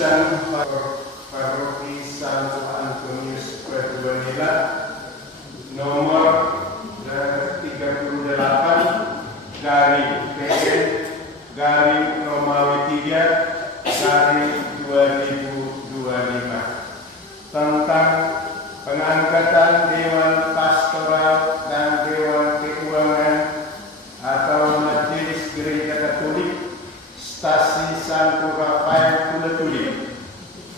keputusan Paroki Santo Antonius Paduanila nomor 38 garing PN garing Romawi 3 garing 2025 tentang pengangkatan Dewan Pastoral dan Dewan Keuangan atau Majelis Gereja Katolik Stasi Santo Rafael Tuletuli,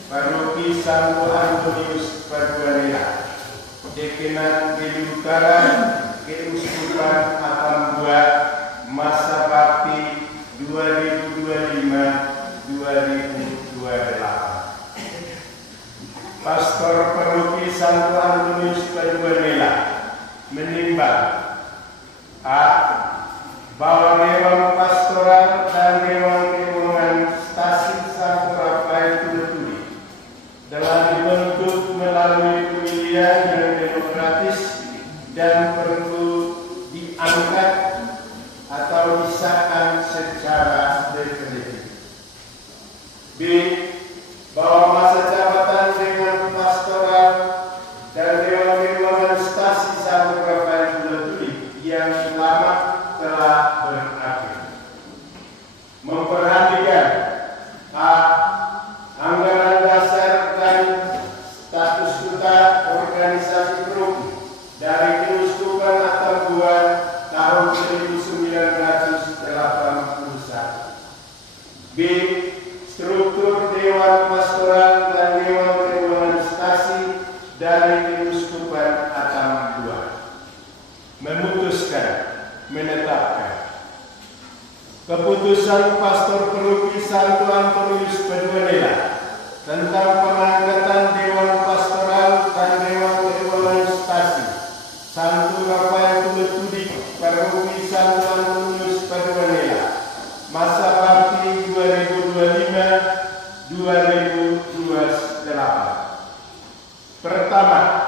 Paroki Santo Antonius Paduanila, Dekanat Belu Utara, Keuskupan Atambua, masa bakti 2025-2028. Pastor Paroki Santo Antonius Paduanila menimbang A. Bahwa Dewan Pastoral dan Dewan Keuangan Stasi Santo Rafael Tuletuli telah dibentuk melalui pemilihan yang demokratis dan perlu diangkat atau disahkan secara definitif. B. Bahwa masa jabatan Dewan Pastoral dan Dewan Keuangan Stasi Santo Rafael Tuletuli yang lama telah berakhir. Memperhatikan A. Anggaran dasar dan statuta organisasi paroki dari Keuskupan Atambua tahun 1981. B. Struktur Dewan Pastoral dan Dewan Keuangan Stasi dari Keuskupan Atambua. Memutuskan menetapkan keputusan Pastor Paroki Santo Antonius Paduanila tentang pengangkatan Dewan Pastoral dan Dewan Keuangan Stasi Santo Rafael Tuletuli, Paroki Santo Antonius Paduanila, masa bakti 2025-2028. Pertama,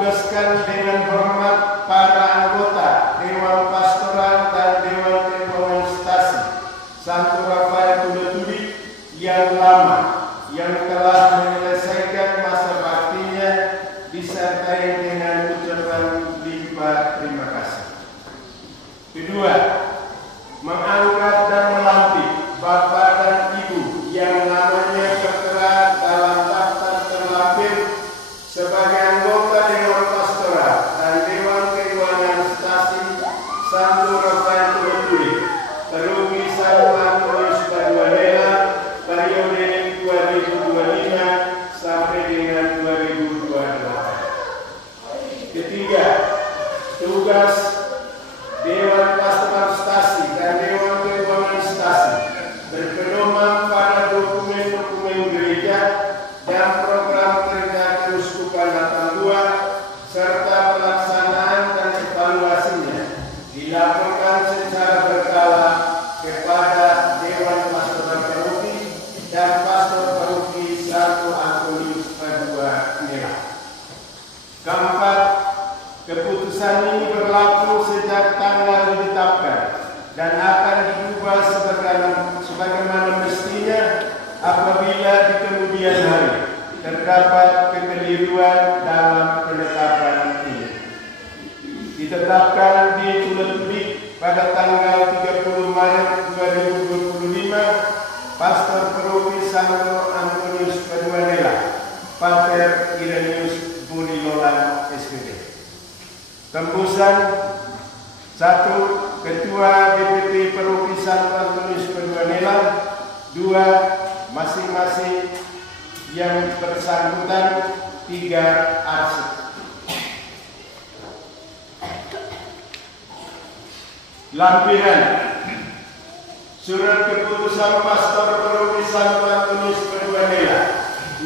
tugaskan dengan hormat para anggota Dewan Pastoral dan Dewan Keuangan Stasi Santo Rafael Tuletuli yang lama yang telah menyelesaikan masa baktinya disertai dengan ucapan limpah terima kasih. Kedua, mengangkat dan melantik Bapak dan Ibu yang namanya tertera dalam daftar terlampir sebagai anggota Dewan Pastoral dan Dewan Keuangan Stasi Santo Rafael Tuletuli, Paroki Santo Antonius Paduanila, periode 2025 sampai dengan 2028. Ketiga, tugas Dewan Pastoral Stasi dan Dewan Keuangan Stasi berpedoman pada dokumen-dokumen gereja dan program kerja Keuskupan Atambua serta pelaksanaan dan evaluasinya dilakukan secara berkala kepada Dewan Pastoral Paroki dan Pastor Paroki Santo Antonius Paduanila. Keempat, keputusan ini berlaku sejak tanggal ditetapkan dan akan diubah sebagaimana mestinya apabila di kemudian hari terdapat kekeliruan dalam penetapan ini. Ditetapkan di Tuletuli pada tanggal 30 Maret 2025, Pastor Paroki Santo Antonius Paduanila, Pater Irenaeus Burilolan SPD. Tembusan 1. Ketua DPP Paroki Santo Antonius Paduanila. 2. Masing-masing yang bersangkutan. 3. Arsip. Lampiran Surat Keputusan Pastor Paroki Santo Antonius Paduanila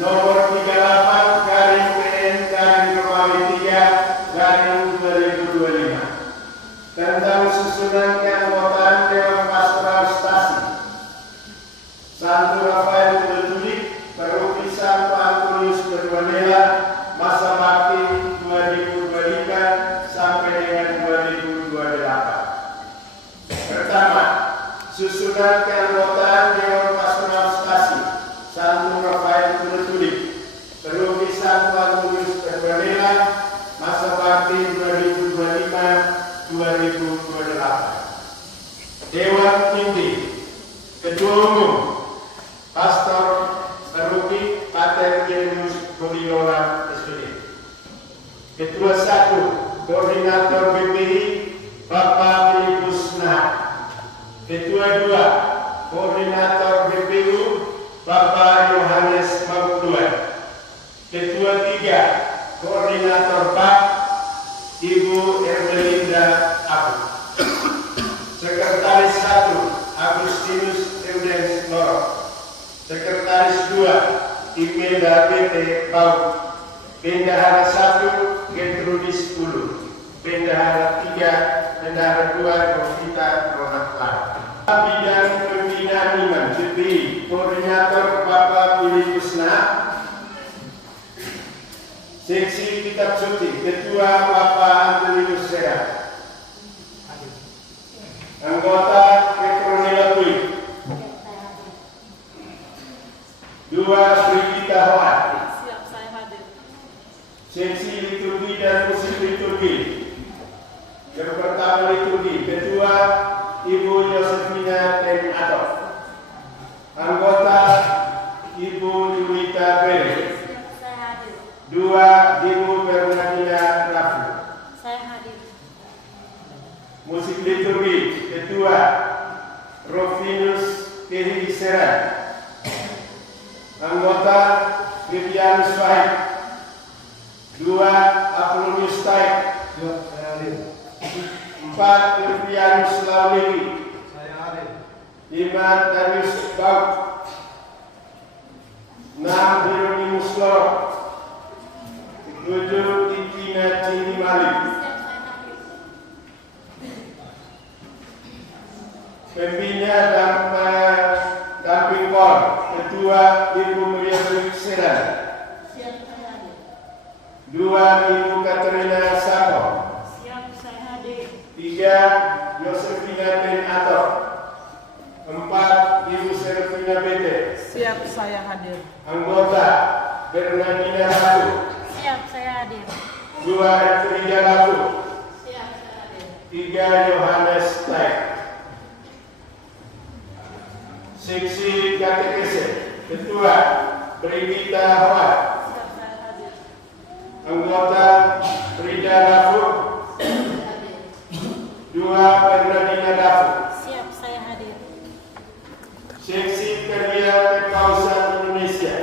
nomor 38 garing PN garing Romawi 3 garing 2025 tentang susunan keanggotaan Dewan Pastoral Stasi Santo Rafael Tuletuli, Paroki Santo Antonius Paduanila, masa bakti 2025 sampai dengan 2028. Pertama, Susunan keanggotaan Dewan Pastoral Stasi Santo Rafael Tunetuli, Perumdi Santo Antonius Perbanela, masa bakti 2025-2028. Dewan Inti, Ketua Umum Pastor Perumdi Pater Genius Goliola SPD. Ketua 1 Koordinator BPI Bapak Filipus Nah. Ketua 2 Koordinator BPU Bapak Yohanes Mabutuan. Ketua 3 Koordinator PAK Ibu Ermelinda Abu. Sekretaris 1 Agustinus Eudens Loro. Sekretaris 2 Imelda BT Pau. Bendahara 1 Gertrudis Ulu. Bendahara 3 Bendahara 2 Rosita Ronaklar. Bidang Pembinaan Iman JPI Koordinator Bapak Filipus Nah. Seksi Kitab Suci Ketua Bapak Antonius Sehat. Anggota Petronella Pui. 2 Brigita Hoat. Siap, saya hadir. Seksi Liturgi dan Musik Liturgi. Yang pertama liturgi, Ketua Ibu Yosefina Ten Atok. Anggota Ibu Yulita Beri. Siap, saya hadir. 2 Ibu Bernardina Rafu. Saya hadir. Musik liturgi, Ketua Rovinus Kehi Seran. Anggota Vivianus Wahid. 2 Apolonius Taib. 4 Vivianus Laulini. 5 Darius Bauk. 6 Hieronymus Loro. 7 Tikina Cini Malik. Siap, saya hadir. Pembina dan Damping Pol, Ketua Ibu Maria Seran. Siap, saya hadir. 2 Ibu Katerina Sako. Siap, saya hadir. 3 Yosefina Ben Atok. 4 Ibu Serafina Bete. Siap, saya hadir. Anggota Bernardina Rafu. Siap, saya hadir. 2 Elfrida Rafu. Siap, saya hadir. 3 Yohanes Taib. Seksi Katekese Ketua Brigita Hoat. Siap, saya hadir. Anggota Frida Rafu. 2 Bernardina Rafu. Siap, saya hadir. Seksi Kerja Kepausan Indonesia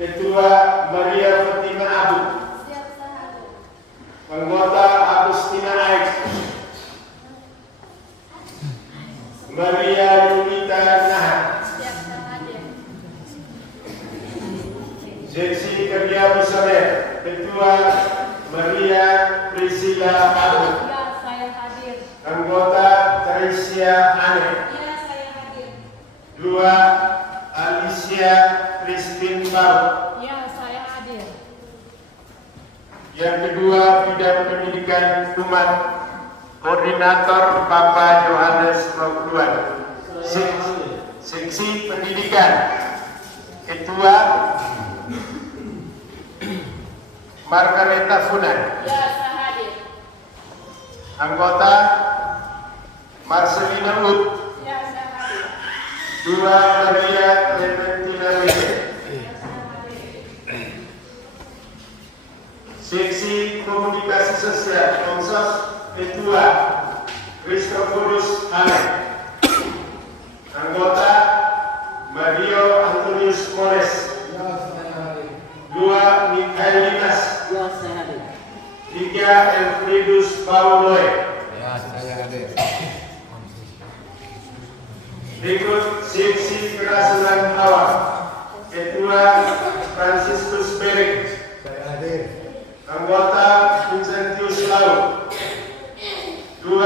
Ketua Maria Fatima Abu. Siap, saya hadir. Anggota Agustina Aik. Maria Yunita Nahan. Siap, saya hadir. Seksi Kerja Misioner Ketua Maria Priscilla Abu. Ya, saya hadir. Anggota Teresia Ane. Ya, saya hadir. 2 Alicia Christine Bau. Ya, saya hadir. Yang kedua bidang pendidikan umat Koordinator Bapak Yohanes Rokuan. Seksi pendidikan Ketua Margareta Funan. Ya, saya hadir. Anggota Marcelina Ut. Ya, saya hadir. 2 Maria Clementina Wede. Ya, saya hadir. Seksi komunikasi sosial Komsos Ketua Christophorus Halek. Anggota Mario Antonius Mores. 2 Mikhail Linas. 3 Elfridus Pauloe. Berikut seksi kerasulan awal Ketua Franciscus Berik. Anggota Vincentius Lau. 2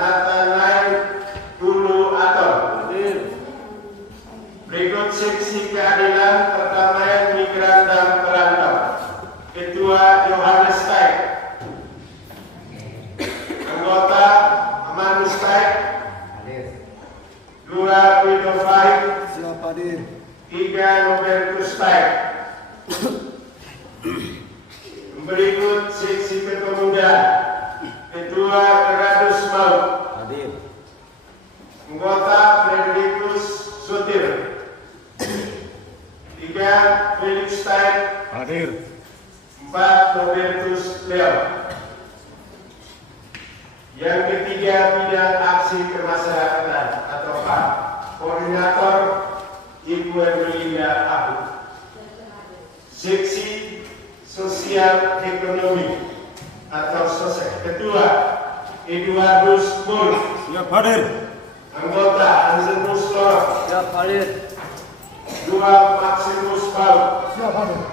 Nathanael Hulu Aton. Berikut seksi keadilan perdamaian migran dan perantau Ketua Yohanes Taib. Anggota Amanus Taib. 3. Nobertus Taib. Berikut seksi kepemudaan. Ketua Radus Maut. Hadir. Anggota Frederikus Sutir. 3. Felix Taib. Hadir. 4. Nobertus Leo. Yang ketiga, bidang aksi kemasyarakatan atau PAK. Koordinator Ibu Ermelinda Abu. Seksi sosial ekonomi atau sosial. Ketua Eduardus Mur. Siap hadir. Anggota Anselmus Lor. Siap hadir. 2. Maximus Paul. Siap hadir.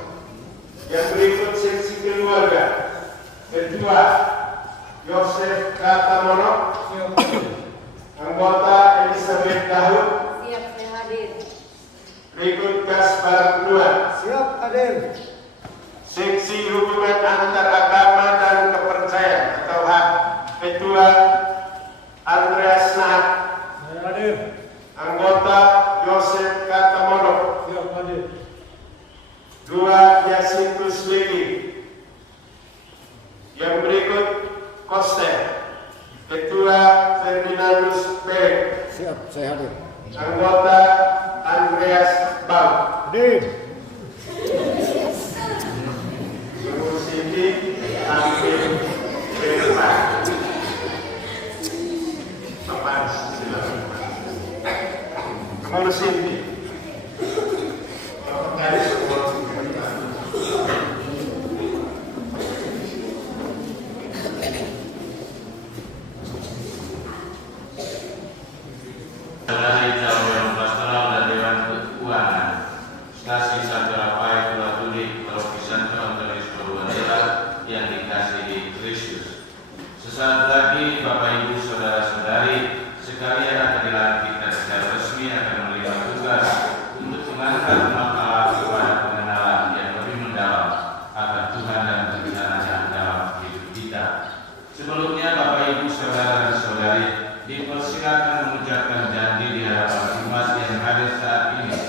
Yang berikut seksi keluarga. Ketua Yosef Katamono. Siap hadir. Anggota Elizabeth Dahud. Siap saya hadir. Berikut Gaspar Keluar. Siap hadir. Seksi hubungan antar agama dan kepercayaan atau HAK. Ketua Andreas Nahat. Saya hadir. Anggota Yosef Katamono. Siap hadir. 2. Yasintus Legi. Yang berikut Koster. Ketua Ferdinandus Perek. Siap, saya hadir. Anggota Andreas Bau. Hadir. Ibu Siti Amin Berpa. Bapak silakan. Ibu Siti. Bapak tadi semua. Dari Dewan Pastoral dan Dewan Keuangan Stasi Santo Rafael Pulatuli Paroki Santo Antonius Purwodara yang dikasihi Kristus. Sesaat lagi Bapak Ibu Saudara-saudari sekalian akan dilantikkan secara resmi akan menerima tugas untuk mengangkat umat Allah kepada pengenalan yang lebih mendalam akan Tuhan dan rencananya dalam hidup kita. Sebelumnya Bapak Ibu Saudara dan Saudari dipersilakan mengucapkan janji di hadapan umat yang hadir saat ini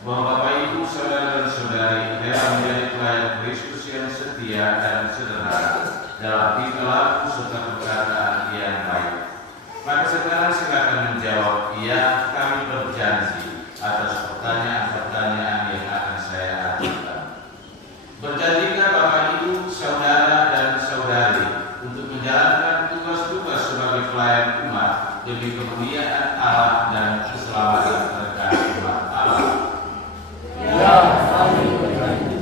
bahwa Bapak Ibu Saudara dan Saudari rela menjadi pelayan Kristus yang setia dan sederhana dalam tingkah laku serta perkataan yang baik. Maka sekarang silakan menjawab ya, kami berjanji atas pertanyaan-pertanyaan yang akan saya ajukan. Berjanjikah Bapak Ibu Saudara dan Saudari untuk menjalankan tugas-tugas sebagai pelayan umat demi kemuliaan Allah dan keselamatan mereka umat Allah? Ya, kami berjanji.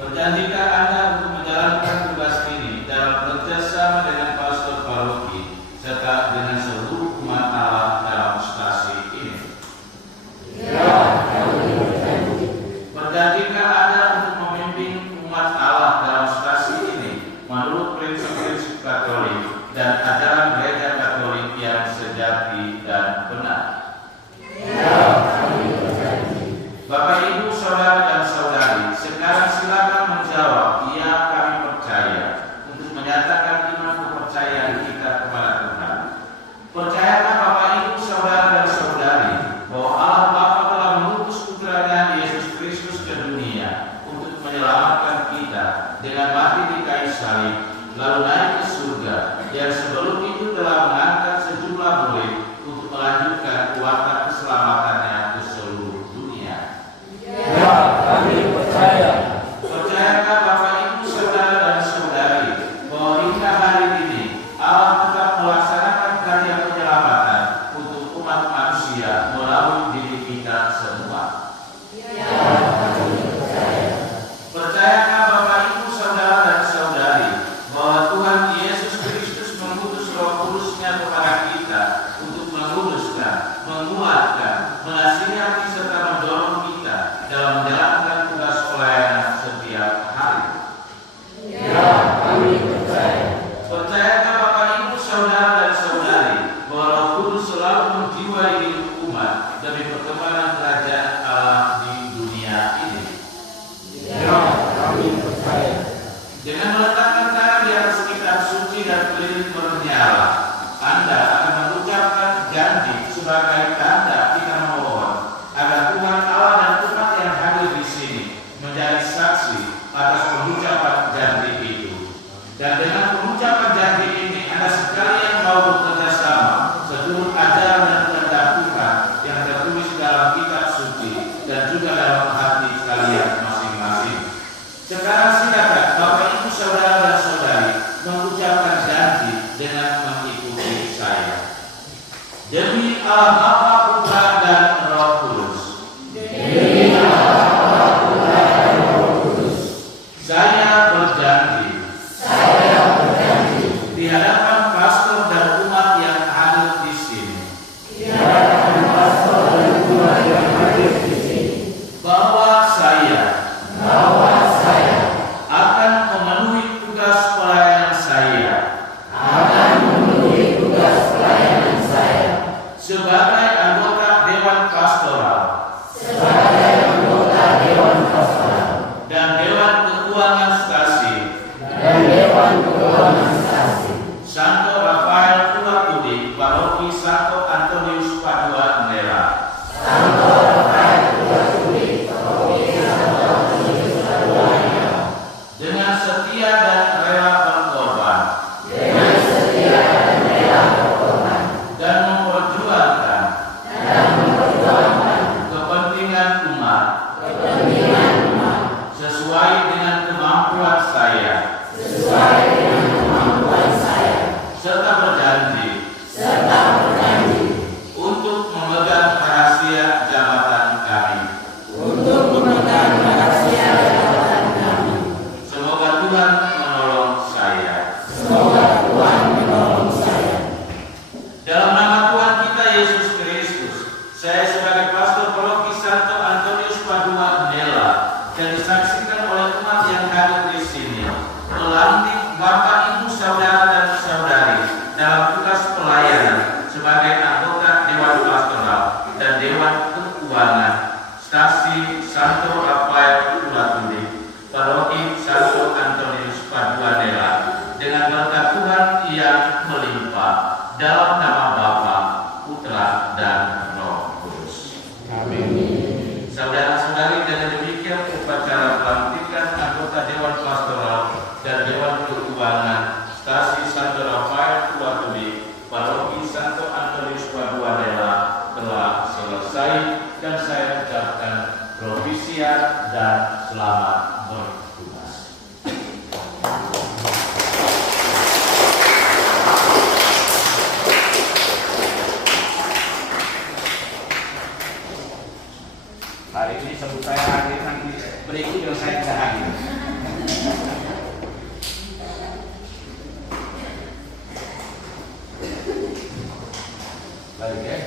Berjanjikah Anda untuk menjalankan tugas ini dalam kerjasama dengan pastor paroki serta dengan seluruh umat Allah dalam stasi ini? Ya, kami berjanji. Berjanjikah Anda untuk memimpin umat Allah dalam stasi ini menurut prinsip-prinsip Katolik dan ajaran Gereja Katolik yang sejati dan benar? Ya, kami berjanji. Bapak Ibu Saudara dan Saudari, sekarang silakan menjawab ya, kami percaya untuk menyatakan iman kepercayaan kita kepada Tuhan. Percayakah Bapak Ibu Saudara dan Saudari bahwa Allah Bapa telah mengutus putranya Yesus Kristus ke dunia untuk menyelamatkan kita dengan mati di kayu salib lalu naik ke surga, yang sebelum itu telah mengangkat sejumlah murid untuk melanjutkan warta keselamatannya ke seluruh dunia? Ya, kami percaya. Percayakah Bapak Ibu Saudara dan Saudari bahwa hingga hari ini Allah tetap melaksanakan karya penyelamatan untuk umat manusia melalui diri kita semua? Ya, kami percaya. Percayakah Bapak Ibu Saudara dan Saudari bahwa Tuhan Yesus Kristus mengutus Roh Kudus-Nya kepada kita untuk meluruskan, menguatkan, menasihati serta mendorong kita dalam menjalankan tugas pelayanan setiap hari? Ya, kami percaya. Percayakah Bapak Ibu Saudara dan Saudari bahwa Roh Kudus selalu menjiwai hidup umat demi perkembangan kerajaan Allah di dunia ini? Ya, kami percaya. Dengan meletakkan tangan di atas kitab suci dan lilin bernyala, Anda akan mengucapkan janji sebagai tanda kita memohon agar Tuhan Allah dan Tuhan saya. Demi Allah Bapa, Putra dan Roh Kudus. Saya berjanji di hadapan pastor dan umat yang hadir di sini bahwa saya akan memenuhi tugas pelayanan saya sebagai anggota Dewan Pastoral dan Dewan Keuangan Stasi Santo Rafael Tulatudi, Paroki Santo Antonius Padua Nera. Dengan setia dan rela berkorban dan memperjuangkan kepentingan umat sesuai dengan kemampuan saya serta berjanji untuk memegang rahasia jabatan kami. Semoga Tuhan menolong saya. Dalam nama Tuhan kita Yesus Kristus, saya sebagai pastor Paroki Santo Antonius Padua Nela dan disaksikan oleh umat yang hadir di sini, melantik Bapak, Ibu, Saudara dan Saudari dalam tugas pelayanan sebagai anggota Dewan Pastoral dan Dewan Keuangan Stasi Santo Rafael Tulatudi, Paroki Santo Antonius Padua Nela, dengan berkat Tuhan yang melimpah, dalam nama Bapa, Putra dan Roh Kudus. Amin. Saudara-saudari, dengan demikian upacara pelantikan anggota Dewan Pastoral dan Dewan Keuangan Stasi Santo Rafael Tulatudi, Paroki Santo Antonius Padua Nela telah selesai, dan saya ucapkan Propisia dan selamat bertugas. Hari ini sebut saya hadir, nanti berikut yang saya tidak hadir. Baik ya.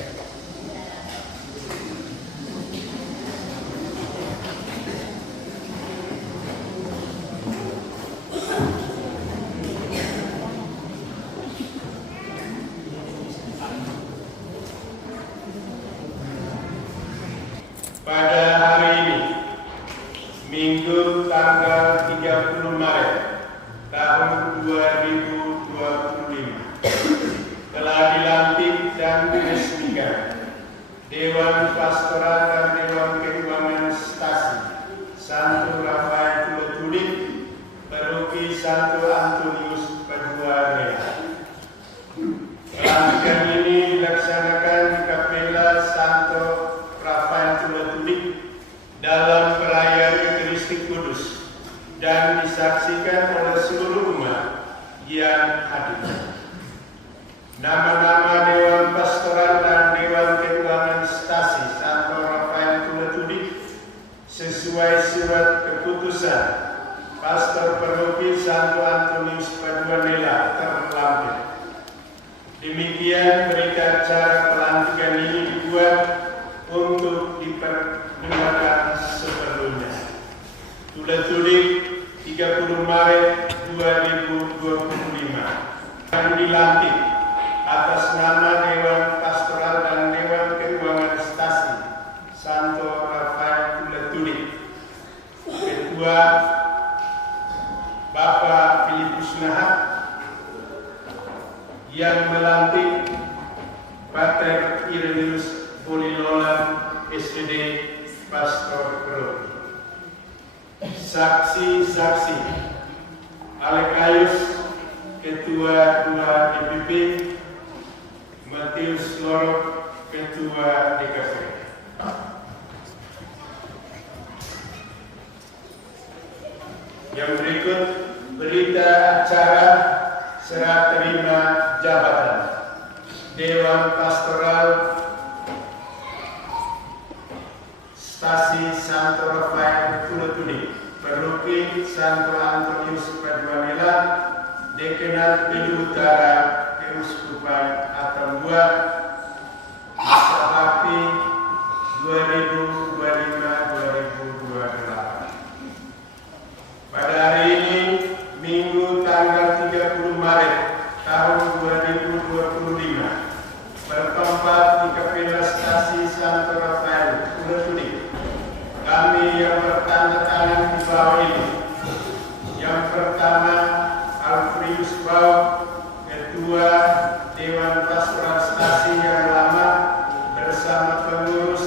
Pada hari ini, Minggu tanggal 30 Maret tahun 2025, telah dilantik dan diresmikan Dewan Pastoral dan Dewan Keuangan Stasi Santo Rafael Tulatudi, Paroki Santo Antonius Padua Nera. Pelantikan ini dilaksanakan di Kapela Santo Rafael Tulatudi dalam perayaan Eucharistik Kudus dan disaksikan oleh seluruh umat yang hadir. Nama-nama Dewan Pastoral dan Dewan Keuangan Stasi Santo Rafael Tulatudi sesuai surat keputusan Pastor Paroki Santo Antonius Padua Nera terlampir. Demikian berita acara pelantikan ini dibuat untuk diperdengarkan sebelumnya. Tulatudi 30 Maret 2025 dan dilantik atas nama Dewan Pastoral dan Dewan Keuangan Stasi Santo Rafael Tulatudi. Ketua Bapak Filipus Nahak, yang melantik Pater Irenaeus Polilola SPD Pastor Paroki. Saksi-saksi: Alekaius, Ketua 2 DPP, Matius Lorok, Ketua DKP. Yang berikut berita acara serah terima jabatan. Dewan Pastoral Stasi Santo Rafael Tuletudi, Paroki Santo Antonius Paduanila, Dekanat Pelu Utara, Keuskupan Atambua, masa bakti 2025-2028. Pada hari ini, Minggu tanggal 30 Maret tahun 2025, bertempat di Kapela Stasi Santo Rafael Tuletudi, kami yang bertanda tangan di bawah ini. Yang pertama, Alfrius Bau, Ketua Dewan Pastoral Stasi yang lama bersama pengurus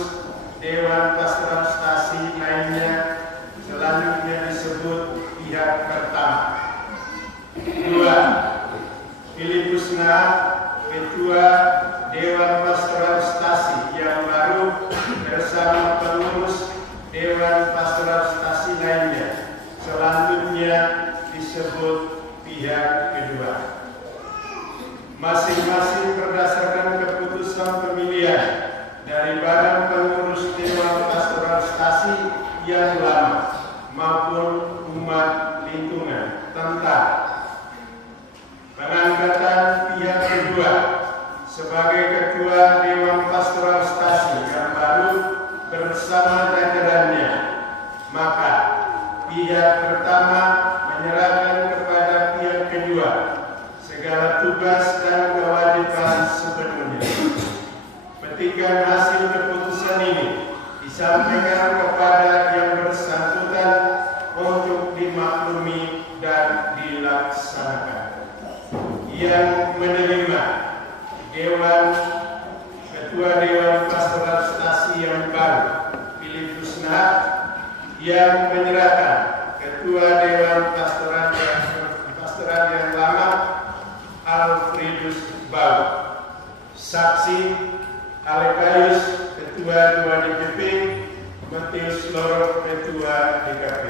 Dewan Pastoral Stasi lainnya, selanjutnya disebut pihak pertama. Kedua, Filipus Nah, Ketua Dewan Pastoral Stasi yang baru bersama pengurus Dewan Pastoral Stasi lainnya, selanjutnya disebut pihak kedua. Masing-masing berdasarkan keputusan pemilihan dari Badan Pengurus Dewan Pastoral Stasi yang lama maupun umat lingkungan tentang pengangkatan pihak kedua sebagai Ketua Dewan Pastoral Stasi yang baru bersama jajarannya, maka pihak pertama menyerahkan kepada pihak kedua segala tugas dan kewajiban sepenuhnya. Petikan hasil keputusan ini disampaikan kepada yang bersangkutan untuk dimaklumi dan dilaksanakan. Yang menerima Ketua Dewan Pastoral Stasi yang baru, Filipus Nah, yang menyerahkan Ketua Dewan Pastoral yang lama, Alfrius Bau. Saksi Alekaius, Ketua 2 DPP, Matius Loro, Ketua DKP.